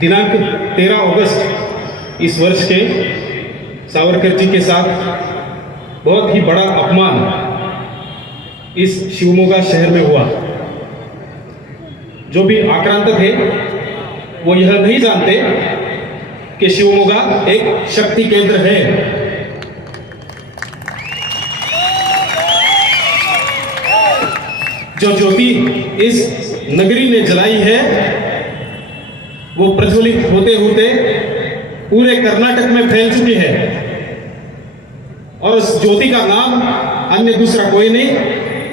दिनांक 13 अगस्त इस वर्ष के सावरकर जी के साथ बहुत ही बड़ा अपमान इस शिवमोगा शहर में हुआ। जो भी आक्रांत थे वो यह नहीं जानते कि शिवमोगा एक शक्ति केंद्र है। जो ज्योति इस नगरी ने जलाई है वो प्रज्वलित होते होते पूरे कर्नाटक में फैल चुकी है और उस ज्योति का नाम अन्य दूसरा कोई नहीं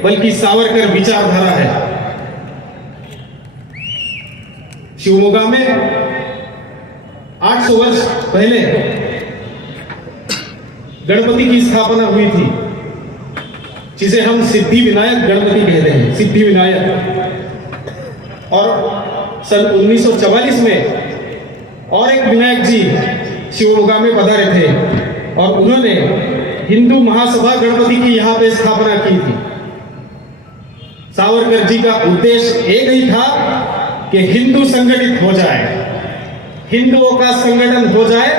बल्कि सावरकर विचारधारा है। शिवमोगा में 800 वर्ष पहले गणपति की स्थापना हुई थी, जिसे हम सिद्धि विनायक गणपति कहते हैं, सिद्धि विनायक। और सन 1944 में और एक विनायक जी शिवमोगा में पधारे थे और उन्होंने हिंदू महासभा गणपति की यहां पे स्थापना की थी। सावरकर जी का उद्देश्य एक ही था कि हिंदू संगठित हो जाए, हिंदुओं का संगठन हो जाए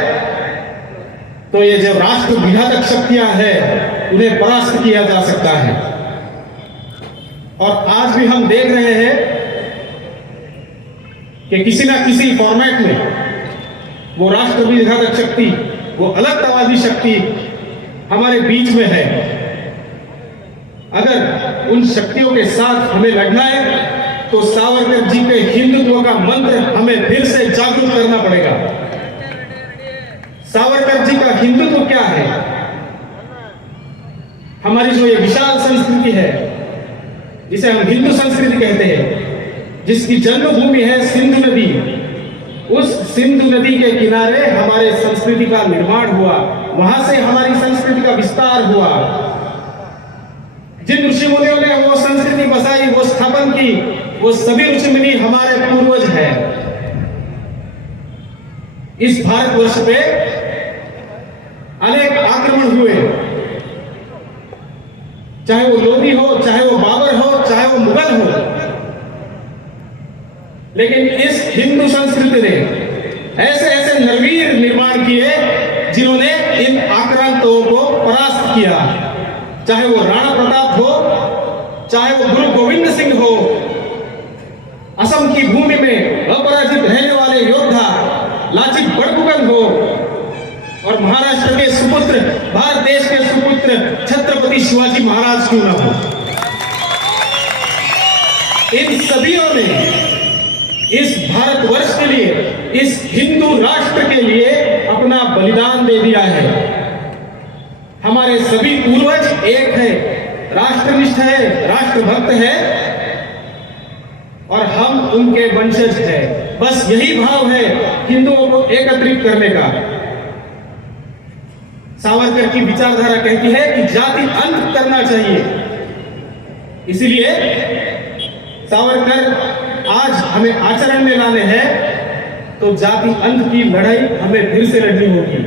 तो ये जो राष्ट्र विघातक शक्तियां हैं उन्हें परास्त किया जा सकता है। और आज भी हम देख रहे हैं कि किसी ना किसी फॉर्मेट में वो राष्ट्र विघातक शक्ति, वो अलगतावादी शक्ति हमारे बीच में है। अगर उन शक्तियों के साथ हमें लड़ना है तो सावरकर जी के हिंदुत्व का मंत्र हमें फिर से जागरूक करना पड़ेगा। सावरकर जी का हिंदुत्व क्या है? हमारी जो ये विशाल संस्कृति है जिसे हम हिंदू संस्कृति कहते हैं, जिसकी जन्मभूमि है सिंधु नदी, उस सिंधु नदी के किनारे हमारे संस्कृति का निर्माण हुआ, वहां से हमारी संस्कृति का विस्तार हुआ। जिन ऋषि मुनियों ने वो संस्कृति बसाई, वो स्थापन की, वो सभी ऋषि मुनि हमारे पूर्वज हैं। इस भारतवर्ष पे अनेक आक्रमण हुए, चाहे वो लोधी हो, चाहे वो बाबर हो, चाहे वो मुगल हो, लेकिन इस हिंदू संस्कृति ने ऐसे ऐसे नरवीर निर्माण किए जिन्होंने इन आक्रांतों को परास्त किया। चाहे वो राणा प्रताप हो, चाहे वो गुरु गोविंद सिंह हो, असम की भूमि में अपराजित रहने वाले योद्धा लाचित बड़फुकन हो, और महाराष्ट्र के सुपुत्र, भारत देश के सुपुत्र छत्रपति शिवाजी महाराज क्यों न हो, इन सभीयों ने इस भारतवर्ष के लिए, इस हिंदू राष्ट्र के लिए अपना बलिदान दे दिया है। हमारे सभी पूर्वज एक है, राष्ट्रनिष्ठ है, राष्ट्रभक्त है और हम उनके वंशज हैं। बस यही भाव है हिंदुओं को एकत्रित करने का। सावरकर की विचारधारा कहती है कि जाति अंत करना चाहिए। इसीलिए सावरकर आज हमें आचरण में लाने हैं तो जाति अंत की लड़ाई हमें फिर से लड़नी होगी।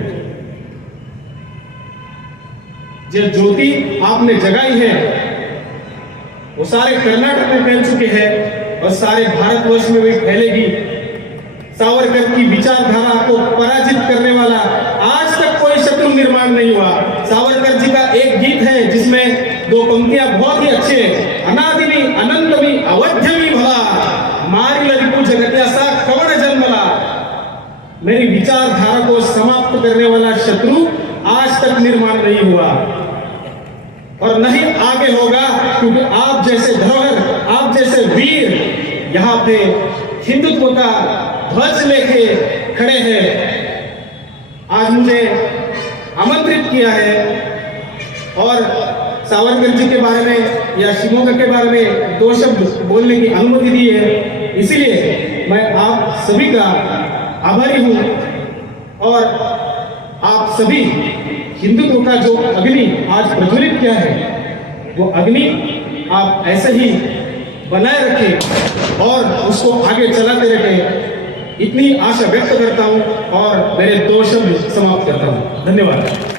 जो ज्योति आपने जगाई है वो सारे कर्नाटक में फैल चुके हैं और सारे भारतवर्ष में भी फैलेगी। सावरकर की विचारधारा को पराजित करने वाला आज तक कोई शत्रु निर्माण नहीं हुआ। सावरकर जी का एक गीत है जिसमें 2 पंक्तियां बहुत ही अच्छे हैं। अनादिनी अनंतमी अवध्यमी भला मारी ललिपु जगत्यासा कवण जन्मला। मेरी विचारधारा को समाप्त करने वाला शत्रु आज तक निर्माण नहीं हुआ और नहीं आगे होगा, क्योंकि आप जैसे धरोहर, आप जैसे वीर यहाँ पे हिंदुत्व का ध्वज लेके खड़े हैं। आज मुझे आमंत्रित किया है और सावरकर जी के बारे में या शिवमोगा के बारे में 2 शब्द बोलने की अनुमति दी है। इसीलिए मैं आप सभी का आभारी हूं और आप सभी हिंदुत्व का जो अग्नि आज प्रज्वलित किया है वो अग्नि आप ऐसे ही बनाए रखें और उसको आगे चलाते रखें। इतनी आशा व्यक्त करता हूं और मेरे 2 शब्द समाप्त करता हूं। धन्यवाद।